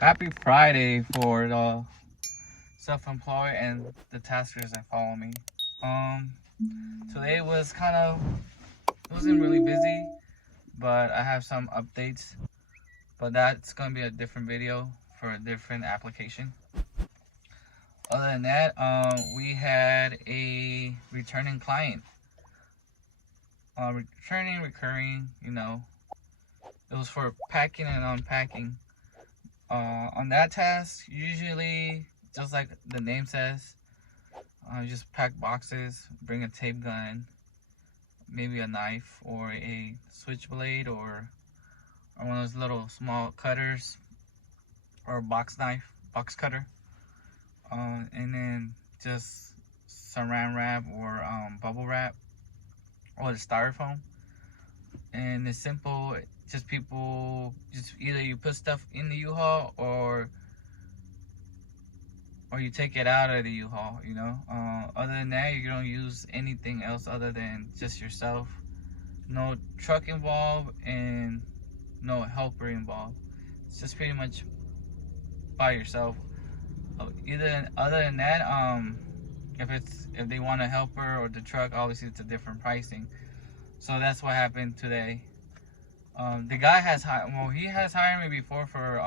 Happy Friday for the self-employed and the taskers that follow me. Today was it wasn't really busy, but I have some updates. But that's gonna be a different video for a different application. Other than that, we had a returning client. Recurring, it was for packing and unpacking. On that task, usually, just like the name says, just pack boxes, bring a tape gun, maybe a knife or a switchblade or one of those little small cutters or a box cutter, and then just saran wrap or bubble wrap or the styrofoam. And it's simple. Just either you put stuff in the U-Haul or you take it out of the U-Haul, Other than that, you don't use anything else other than just yourself. No truck involved and no helper involved. It's just pretty much by yourself. Other than that, if they want a helper or the truck, obviously it's a different pricing. So that's what happened today. The guy has hired me before for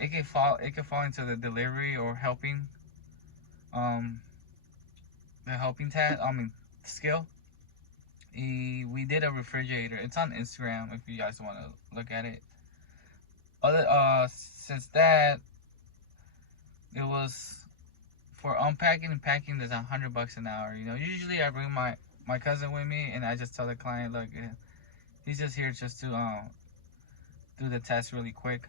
it could fall into the delivery or helping the helping skill. We did a refrigerator. It's on Instagram if you guys want to look at it. Since that, it was for unpacking and packing. There's $100 an hour. Usually I bring my cousin with me, and I just tell the client, look, he's just here just to do the test really quick.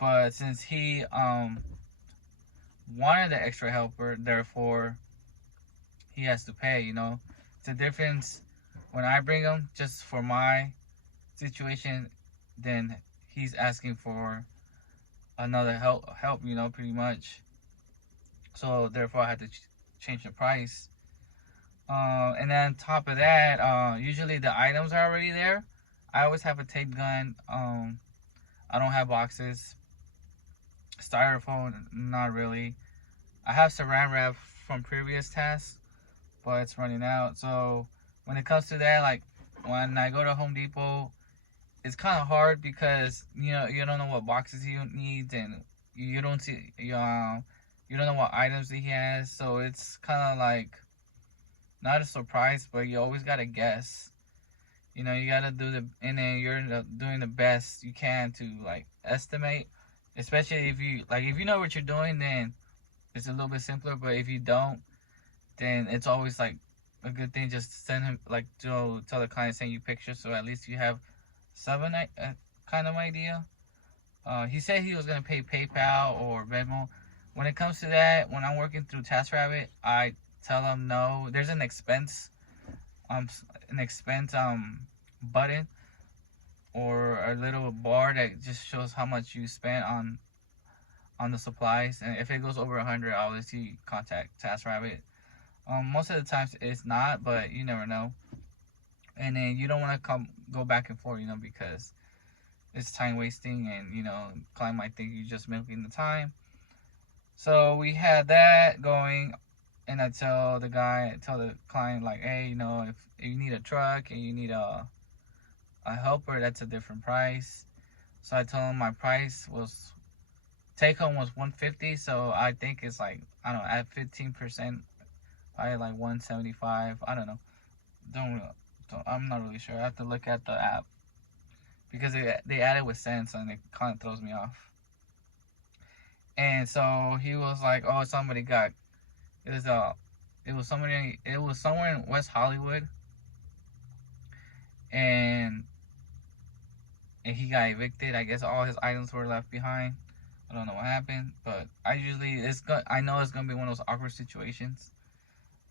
But since he wanted the extra helper, therefore he has to pay. It's a difference when I bring him just for my situation, then he's asking for another help, pretty much. So therefore I had to change the price. And then on top of that, usually the items are already there. I always have a tape gun. I don't have boxes. Styrofoam, not really. I have saran wrap from previous tasks, but it's running out. So when it comes to that, like when I go to Home Depot, it's kind of hard because you don't know what boxes he needs, and you don't know what items he has. So it's kind of like not a surprise, but you always gotta guess. You gotta and then you're doing the best you can to like estimate. Especially if you know what you're doing, then it's a little bit simpler. But if you don't, then it's always like a good thing just send him tell the client, send you pictures, so at least you have some kind of idea. He said he was gonna pay PayPal or Venmo. When it comes to that, when I'm working through TaskRabbit, I tell him no. There's an expense button or a little bar that just shows how much you spent on the supplies, and if it goes over 100, I'll let you contact TaskRabbit. Most of the times it's not, but you never know. And then you don't want to go back and forth, because it's time wasting, and client might think you're just milking the time. So we had that going, and I tell the client like, hey, if you need a truck and you need a helper, that's a different price. So I told him my price was take home was $150, so I think it's like, I don't know, at 15%, probably like $175. I don't know. I'm not really sure. I have to look at the app because they added with cents, and it kind of throws me off. And so he was like, oh, it was somewhere in West Hollywood, and he got evicted. I guess all his items were left behind. I don't know what happened, but I know it's gonna be one of those awkward situations.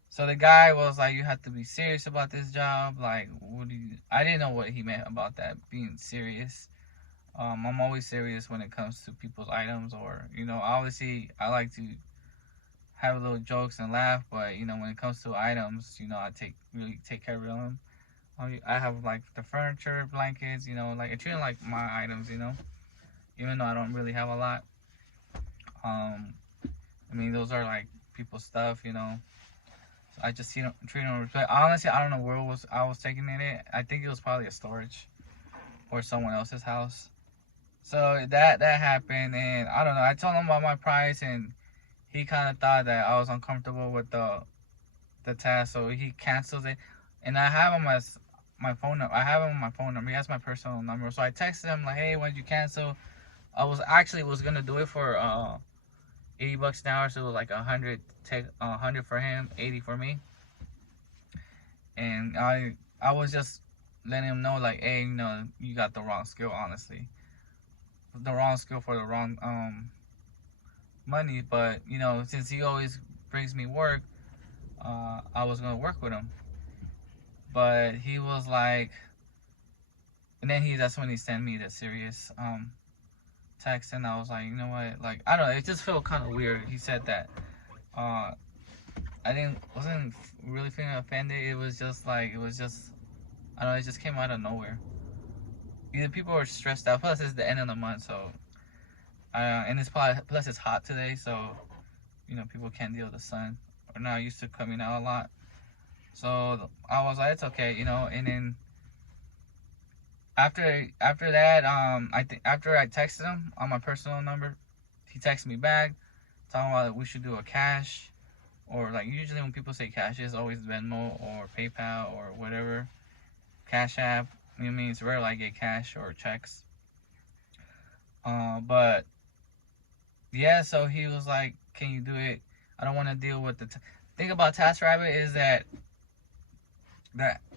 So the guy was like, you have to be serious about this job. Like, I didn't know what he meant about that, being serious. I'm always serious when it comes to people's items, or, obviously I like to have little jokes and laugh, but, when it comes to items, I really take care of them. I have like the furniture, blankets, I treat them like my items, even though I don't really have a lot. I mean, those are like people's stuff, you know. So I just treat them with respect. Honestly, I don't know where I was taking it. I think it was probably a storage or someone else's house. So that happened, and I don't know. I told him about my price, and he kind of thought that I was uncomfortable with the task, so he canceled it. And I have him as my phone number. I have him on my phone number. He has my personal number. So I texted him like, "Hey, when did you cancel?" I was gonna do it for $80 an hour, so it was like 100. Take 100 for him, 80 for me. And I was just letting him know like, hey, you know, you got the wrong skill, honestly. The wrong skill for the wrong money. But you know, since he always brings me work, I was gonna work with him. But he was like, and then that's when he sent me the serious text, and I was like, you know what, like, I don't know, it just felt kind of weird. He said that I wasn't really feeling offended. It was just like, I don't know, it just came out of nowhere. Either people are stressed out, plus it's the end of the month, so and plus it's hot today, so you know, people can't deal with the sun. Or not used to coming out a lot. So I was like, it's okay, you know. And then after that, after I texted him on my personal number, he texted me back talking about that we should do a cash, or like usually when people say cash, it's always Venmo or PayPal or whatever, cashApp. I mean, it's rare I get cash or checks. But yeah, so he was like, "Can you do it? I don't want to deal with the thing about TaskRabbit is that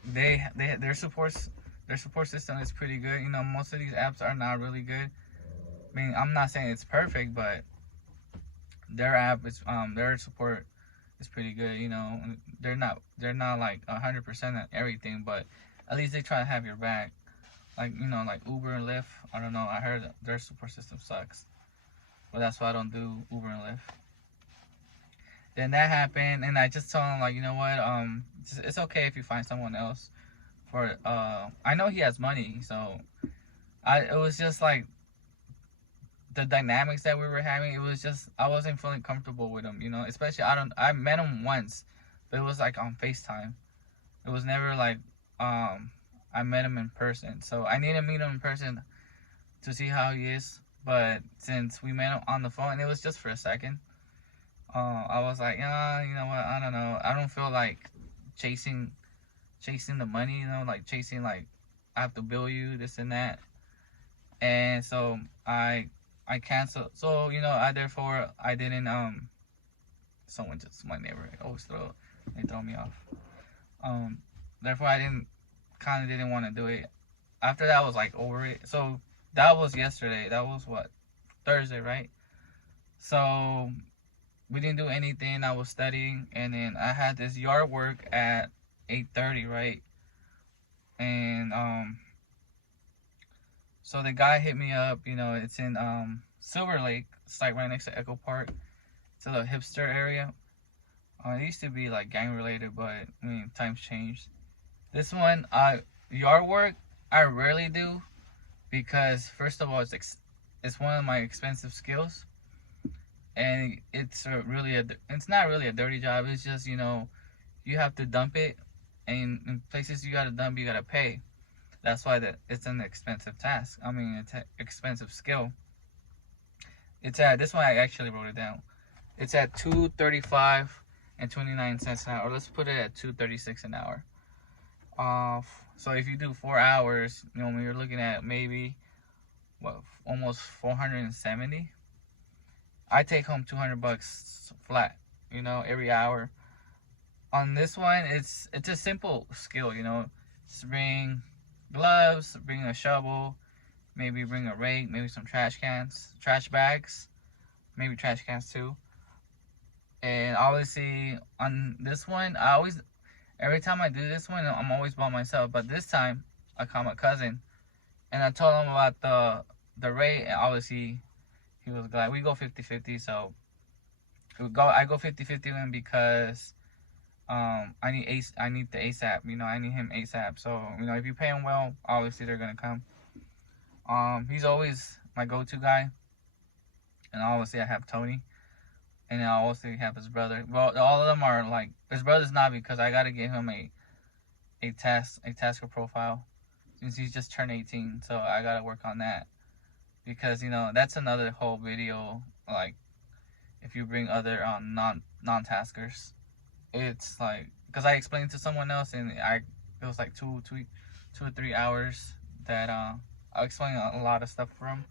their support system is pretty good. You know, most of these apps are not really good. I mean, I'm not saying it's perfect, but their app is their support is pretty good. You know, they're not like 100% on everything, but at least they try to have your back. Like, you know, like Uber and Lyft. I don't know. I heard their support system sucks, but that's why I don't do Uber and Lyft. Then that happened, and I just told him like, you know what, it's okay if you find someone else. For I know he has money, so it was just like the dynamics that we were having. It was just I wasn't feeling comfortable with him, you know. Especially I met him once, but it was like on FaceTime. It was never like I met him in person. So I need to meet him in person to see how he is. But since we met him on the phone, and it was just for a second, I was like, yeah, you know what? I don't know. I don't feel like chasing the money, you know, like chasing like I have to bill you this and that. And so I canceled. So you know, I didn't someone just my neighbor always they throw me off. Therefore I didn't want to do it. After that I was like over it. So that was yesterday. That was what, Thursday, right? So we didn't do anything. I was studying, and then I had this yard work at 8:30, right? And so the guy hit me up. You know, it's in Silverlake. It's like right next to Echo Park. It's a little hipster area. It used to be like gang related, but I mean times changed. This one, yard work, I rarely do because first of all, it's one of my expensive skills, and it's not really a dirty job. It's just, you know, you have to dump it, and in places you gotta dump, you gotta pay. That's why it's an expensive task. I mean, it's an expensive skill. It's at this one. I actually wrote it down. It's at $2.35.29 an hour. Let's put it at $2.36 an hour. So if you do 4 hours, you know, when you're looking at maybe what, almost 470. I take home $200 flat, you know, every hour. On this one, it's a simple skill, you know. Just bring gloves, bring a shovel, maybe bring a rake, maybe some trash bags, maybe trash cans too. And obviously on this one, every time I do this one, I'm always by myself. But this time, I called my cousin, and I told him about the rate, and obviously he was glad. We go 50-50, so I go 50-50 with him because I need the ASAP. You know, I need him ASAP. So you know, if you pay him well, obviously they're gonna come. He's always my go-to guy, and obviously I have Tony, and then I also have his brother. Well, all of them are like, his brother's not, because I gotta give him a tasker profile since he's just turned 18, so I gotta work on that, because that's another whole video, like if you bring other non-taskers, it's like, because I explained to someone else, and it was like 2 or 3 hours that I explained a lot of stuff for him.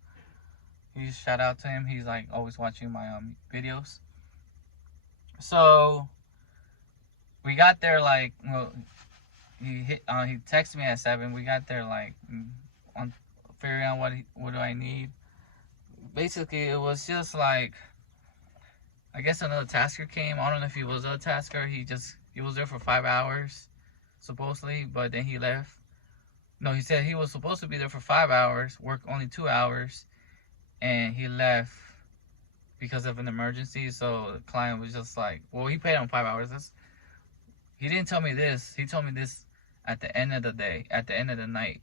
Shout out to him. He's like always watching my videos. So we got there like, well, he texted me at 7. We got there like on figuring out what do I need. Basically, it was just like, I guess another tasker came. I don't know if he was a tasker. He was there for 5 hours supposedly, but then he left. No, he said he was supposed to be there for 5 hours, work only 2 hours, and he left because of an emergency. So the client was just like, well, he paid him 5 hours. He didn't tell me this. He told me this at the end of the day, at the end of the night.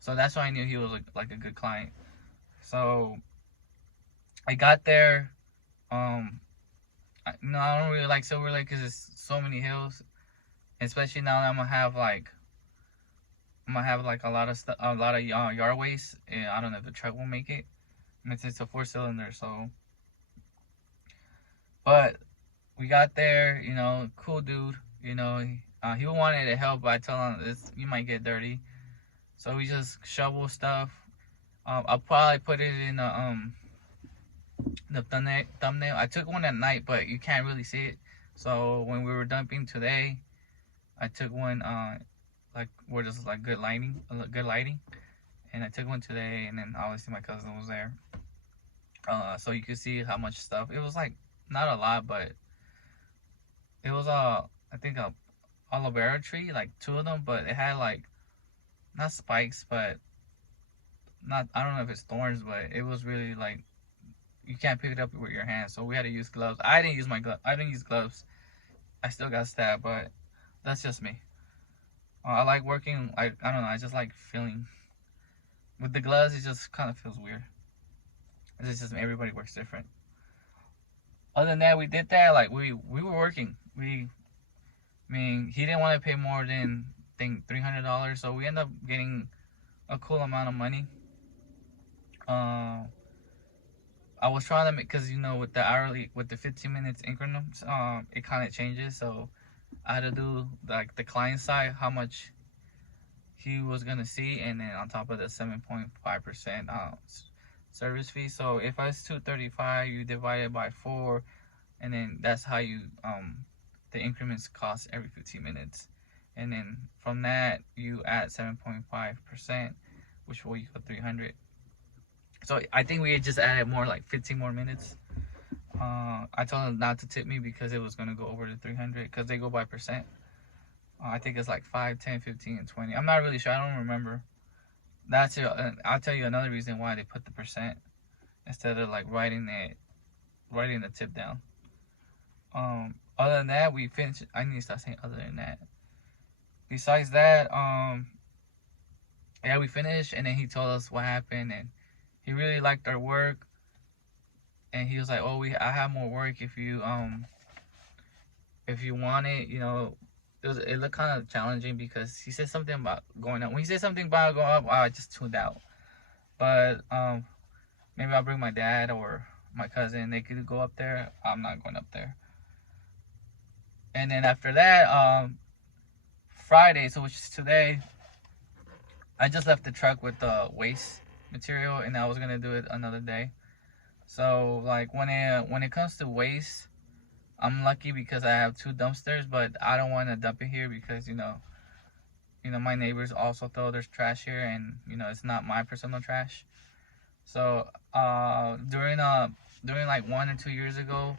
So that's why I knew he was like a good client. So I got there. I don't really like Silverlake because it's so many hills, especially now that I'm gonna have like a lot of stuff, a lot of yard waste. And I don't know if the truck will make it. I mean, it's a 4-cylinder, so. But we got there, cool dude. He wanted to help, but I told him you might get dirty. So we just shovel stuff. I'll probably put it in the thumbnail. I took one at night, but you can't really see it. So when we were dumping today, I took one like where there's like good lighting, and I took one today, and then obviously my cousin was there. So you could see how much stuff. It was like not a lot, but it was I think a aloe vera tree, like 2 of them, but it had like not spikes, but I don't know if it's thorns, but it was really like you can't pick it up with your hands, so we had to use gloves. I didn't use gloves. I still got stabbed, but that's just me. I like working. I don't know. I just like feeling with the gloves. It just kind of feels weird. It's just everybody works different. Other than that, we did that. Like we were working. I mean, he didn't want to pay more than I think $300, so we ended up getting a cool amount of money. I was trying to make, because with the 15 minutes increments, it kind of changes. So I had to do like the client side, how much he was gonna see, and then on top of the 7.5% service fee. So if it's $235, you divide it by 4, and then that's how you the increments cost every 15 minutes, and then from that you add 7.5%, which will equal 300. So I think we just added more, like 15 more minutes. I told them not to tip me because it was gonna go over the 300, because they go by percent. I think it's like 5, 10, 15, and 20. I'm not really sure. I don't remember. That's it. I'll tell you another reason why they put the percent instead of like writing the tip down. Other than that, we finished. I need to start saying other than that. Besides that, yeah, we finished, and then he told us what happened, and he really liked our work, and he was like, "Oh, I have more work if you want it." It looked kind of challenging because he said something about going up. When he said something about going up, I just tuned out. But maybe I'll bring my dad or my cousin. They could go up there. I'm not going up there. And then after that, Friday, so which is today, I just left the truck with the waste material, and I was gonna do it another day. So like when it comes to waste, I'm lucky because I have 2 dumpsters, but I don't want to dump it here because my neighbors also throw their trash here, and it's not my personal trash. So during like 1 or 2 years ago,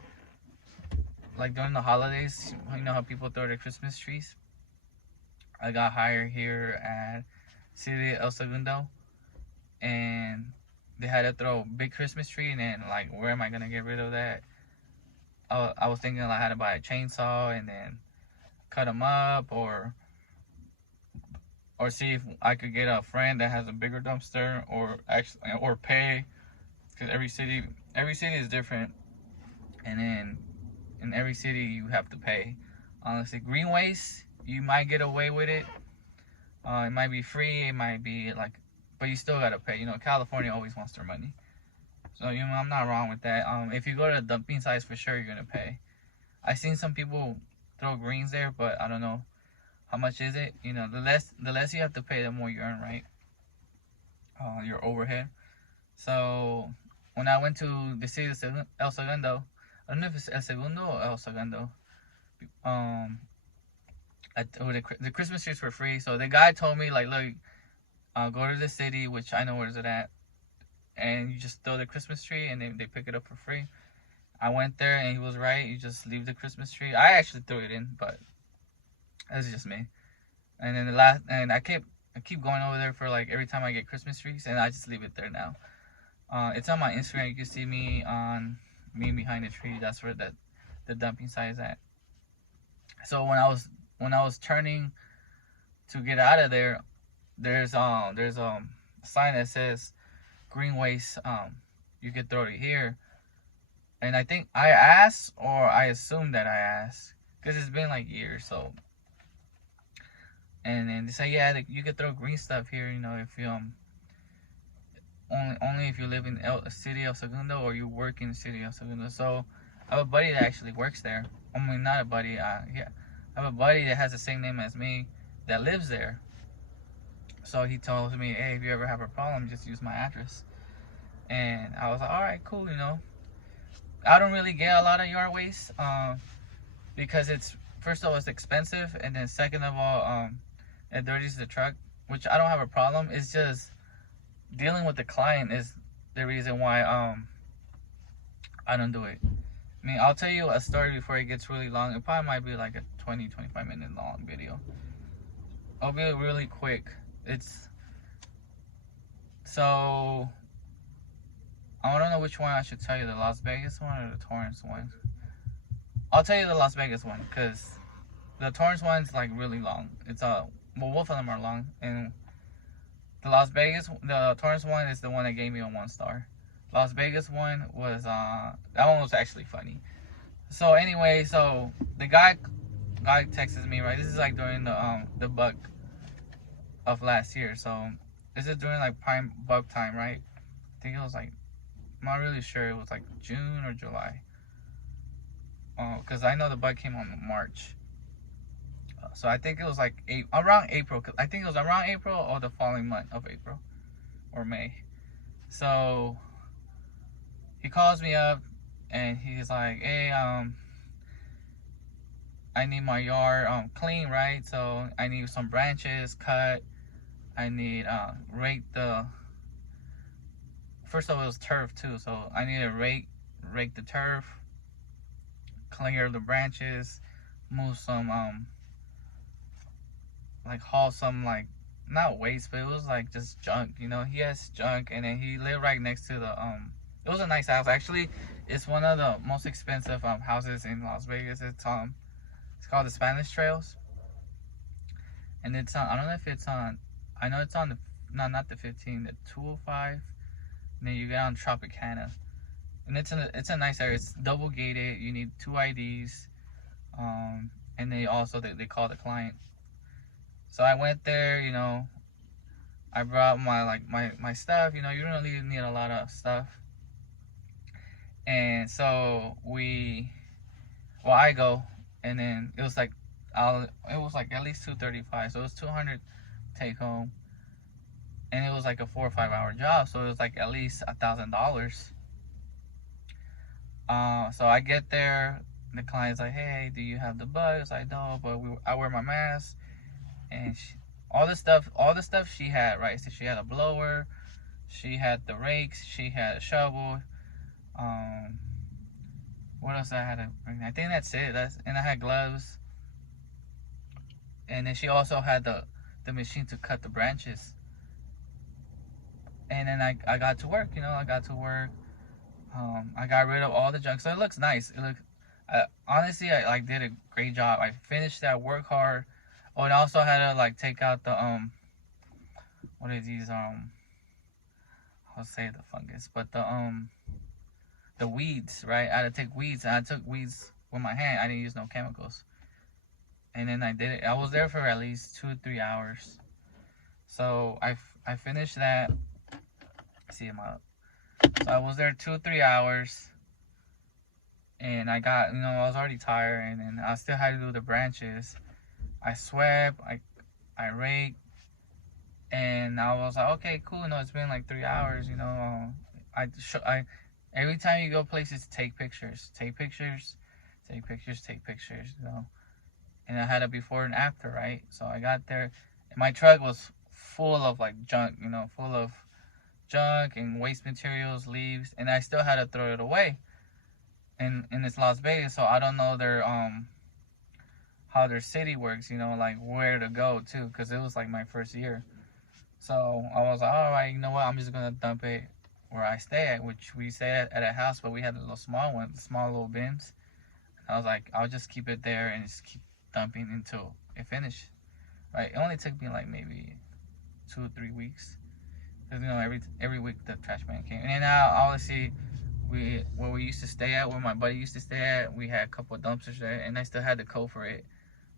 like during the holidays, how people throw their Christmas trees, I got hired here at City El Segundo, and they had to throw a big Christmas tree, and then like, where am I gonna get rid of that? I was thinking I had to buy a chainsaw and then cut them up, or see if I could get a friend that has a bigger dumpster, or pay because every city is different, and then in every city you have to pay. Honestly, green waste, you might get away with it. It might be free, it might be like, but you still gotta pay. You know, California always wants their money, so you know I'm not wrong with that. If you go to the dumping sites, for sure you're gonna pay. I've seen some people throw greens there, but I don't know how much is it. You know, the less you have to pay, the more you earn, right? Your overhead. So when I went to the city of El Segundo, I don't know if it's El Segundo or El Segundo. The Christmas trees were free. So the guy told me like, look, go to the city, which I know where is it at, and you just throw the Christmas tree, and they pick it up for free. I went there, and he was right. You just leave the Christmas tree. I actually threw it in, but that's just me. And then I keep going over there for like every time I get Christmas trees, and I just leave it there now. It's on my Instagram. You can see me behind the tree. That's where the dumping site is at. So when I was turning to get out of there, there's a sign that says green waste. You could throw it here. And I think I asked, or I assumed that I asked, because it's been like years. So, and then they say, yeah, you could throw green stuff here. You know, if you only if you live in the city of Segundo, or you work in the city of Segundo. So I have a buddy that actually works there. I mean, not a buddy. Yeah, I have a buddy that has the same name as me that lives there. So he told me, hey, if you ever have a problem, just use my address. And I was like, all right, cool. You know, I don't really get a lot of yard waste because it's, first of all, it's expensive, and then second of all, it dirties the truck, which I don't have a problem. It's just dealing with the client is the reason why I don't do it. I mean, I'll tell you a story before it gets really long. It probably might be like a 20-25 minute long video. I'll be really quick. It's so I don't know which one I should tell you, the Las Vegas one or the Torrance one. I'll tell you the Las Vegas one, because the Torrance one's like really long. It's well, both of them are long, and the Torrance one is the one that gave me a 1 star. Las Vegas one was that one was actually funny. So anyway, so the guy texts me, right? This is like during the bug of last year. So this is during like prime bug time, right? I think it was like, I'm not really sure, it was like June or July. Because I know the bug came on March. So I think it was like around April. I think it was around April or the following month of April or May. So he calls me up and he's like, hey, I need my yard clean, right? So I need some branches cut. I need rake the, first of all, it was turf too, so I need to rake the turf, clear the branches, move some like haul some, like, not waste, but it was like just junk, you know. He has junk, and then he lived right next to the it was a nice house actually. It's one of the most expensive houses in Las Vegas. It's called the Spanish Trails, and it's on, I don't know if it's on, I know it's on the, no, not the 15, the 205, and then you get on Tropicana, and it's a nice area. It's double gated. You need 2 IDs, and they also they call the client. So I went there, you know. I brought my stuff. You know, you don't really need a lot of stuff. And so I go, and then it was like at least 235. So it was 200 take home, and it was like a 4 or 5 hour job. So it was like at least $1,000. So I get there. The client's like, hey, do you have the bugs? I don't, but I wear my mask. And all the stuff she had, right? So she had a blower, she had the rakes, she had a shovel. What else I had to bring? I think that's it. And I had gloves. And then she also had the machine to cut the branches. And then I got to work. You know, I got to work. I got rid of all the junk, so it looks nice. It looks. Honestly, I like did a great job. I finished that, work hard. Oh, and I also had to like take out the what are these I'll say the fungus, but the weeds, right? I had to take weeds. I took weeds with my hand. I didn't use no chemicals. And then I did it. I was there for at least 2 or 3 hours. So I finished that. See him out. So I was there 2 or 3 hours, and I got, I was already tired, and then I still had to do the branches. I swept, I raked, and I was like, okay, cool. It's been like 3 hours. I every time you go places, take pictures, take pictures, take pictures, take pictures. And I had a before and after, right? So I got there, and my truck was full of like junk, full of junk and waste materials, leaves, and I still had to throw it away. And it's Las Vegas, so I don't know how their city works, like where to go to, because it was like my first year. So I was like, all right, you know what? I'm just gonna dump it where I stay at, which we stay at a house, but we had a little small one, small little bins. And I was like, I'll just keep it there and just keep dumping until it finished. Right? It only took me like maybe 2 or 3 weeks. Because every week the trash man came. And then now obviously where we used to stay at, where my buddy used to stay at, we had a couple of dumpsters there, and I still had the code for it.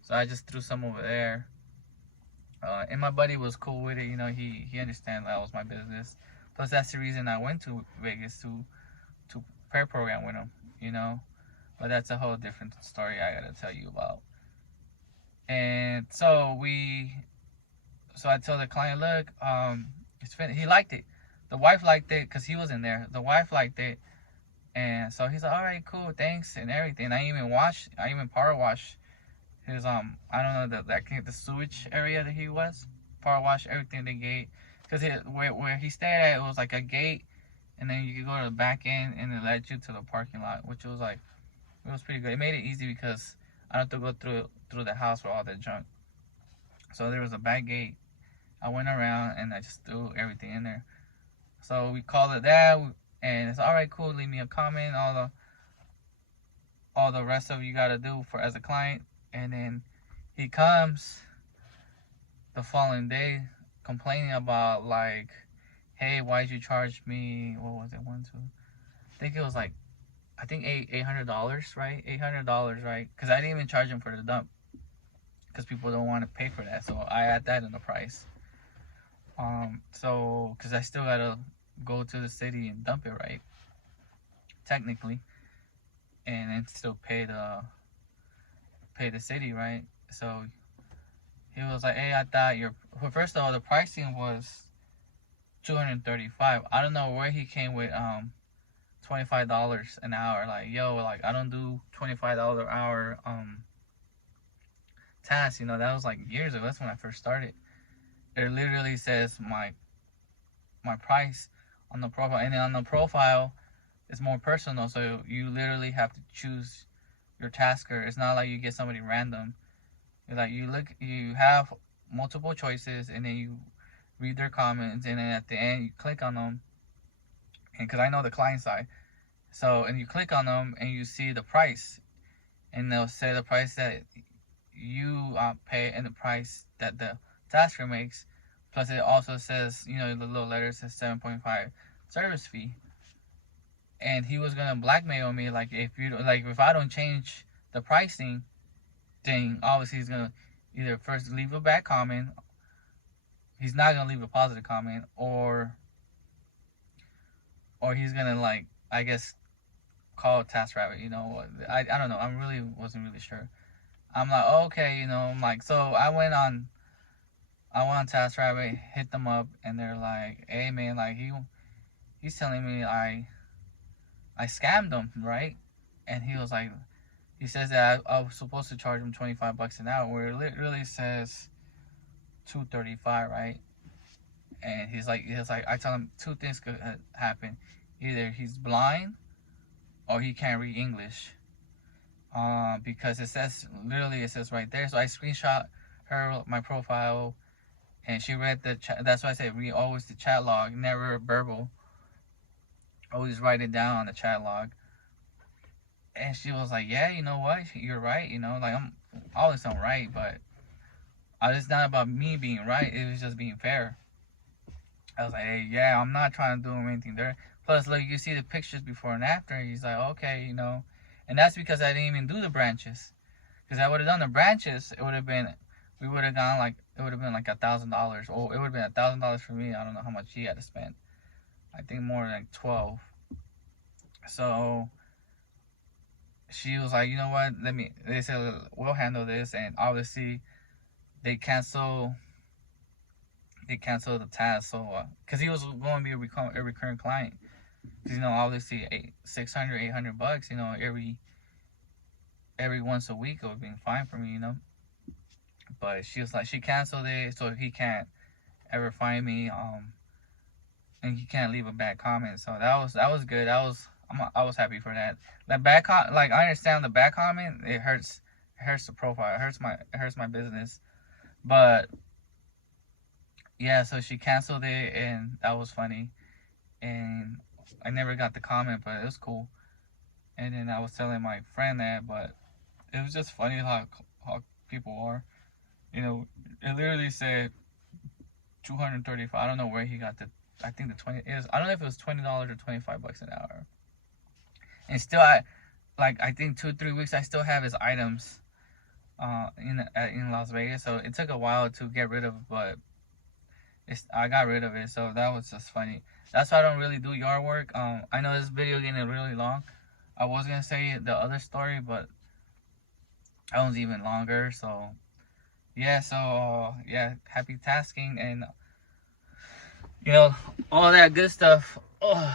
So I just threw some over there. And my buddy was cool with it, he understand that was my business. Plus that's the reason I went to Vegas to pair program with him, But that's a whole different story I gotta tell you about. And so I told the client, look, it's finished. He liked it. The wife liked it because he was in there. The wife liked it. And so he's like, all right, cool, thanks, and everything. I even power wash his, I don't know, the sewage area that he was. Power wash everything they gate. Because where he stayed at, it was like a gate, and then you could go to the back end, and it led you to the parking lot, which was like, it was pretty good. It made it easy because I don't have to go through the house with all the junk. So there was a back gate. I went around, and I just threw everything in there. So we called it that, and it's all right, cool. Leave me a comment, all the rest of you gotta do for as a client. And then he comes the following day complaining about like, hey, why'd you charge me? What was it? I think it was like, $800, right? $800, right? Because I didn't even charge him for the dump, because people don't want to pay for that. So I add that in the price. So because I still gotta go to the city and dump it, right? Technically, and then still pay the city, right? So he was like, hey, I thought well, first of all, the pricing was $235. I don't know where he came with $25 an hour. Like, yo, like I don't do $25 an hour tasks. That was like years ago. That's when I first started. It literally says my price on the profile, and then on the profile it's more personal, so you literally have to choose your tasker. It's not like you get somebody random. It's like you have multiple choices, and then you read their comments, and then at the end you click on them. And because I know the client side, and you click on them and you see the price, and they'll say the price that you pay and the price that the tasker makes. Plus it also says, the little letter says 7.5 service fee. And he was gonna blackmail me, like if I don't change the pricing, then obviously he's gonna either first leave a bad comment. He's not gonna leave a positive comment, or he's gonna, like, I guess, call TaskRabbit. I don't know. Wasn't really sure. I'm like, okay, I'm like, so I went on TaskRabbit, hit them up, and they're like, hey man, like he's telling me I scammed him, right? And he was like, he says that I was supposed to charge him $25 an hour, where it literally says $235, right? And he's like, I tell him two things could happen: either he's blind or he can't read English. Because it says right there. So I screenshot my profile, and she read the chat. That's why I say read always the chat log, never verbal. Always write it down on the chat log. And she was like, yeah, you know what? You're right. Like I'm always right, but it's not about me being right. It was just being fair. I was like, hey, yeah, I'm not trying to do anything there. Plus, look, you see the pictures before and after. He's like, okay, you know. And that's because I didn't even do the branches. Because I would have done the branches, it would have been, we would have gone like, it would have been like $1,000. Or it would have been $1,000 for me. I don't know how much he had to spend. I think more like 12. So she was like, you know what? They said, we'll handle this. And obviously, they cancel the task. So, because he was going to be a recurring client. Because, you know, obviously, $600-800, you know, every once a week, it would be fine for me, you know. But she was like, she canceled it, so he can't ever find me, and he can't leave a bad comment. So that was good. I was happy for that. That bad like, I understand the bad comment. It hurts the profile. It hurts my business. But yeah, so she canceled it, and that was funny. And I never got the comment, but it was cool. And then I was telling my friend that, but it was just funny how people are. You know, it literally said 235. I don't know where he got the. I think the 20 is. I don't know if it was $20 or $25 an hour. And still, I think 2-3 weeks. I still have his items, in Las Vegas. So it took a while to get rid of, but I got rid of it. So that was just funny. That's why I don't really do yard work. I know this video getting really long. I was gonna say the other story, but that one's even longer. So yeah, yeah, happy tasking, and you know, all that good stuff. Oh.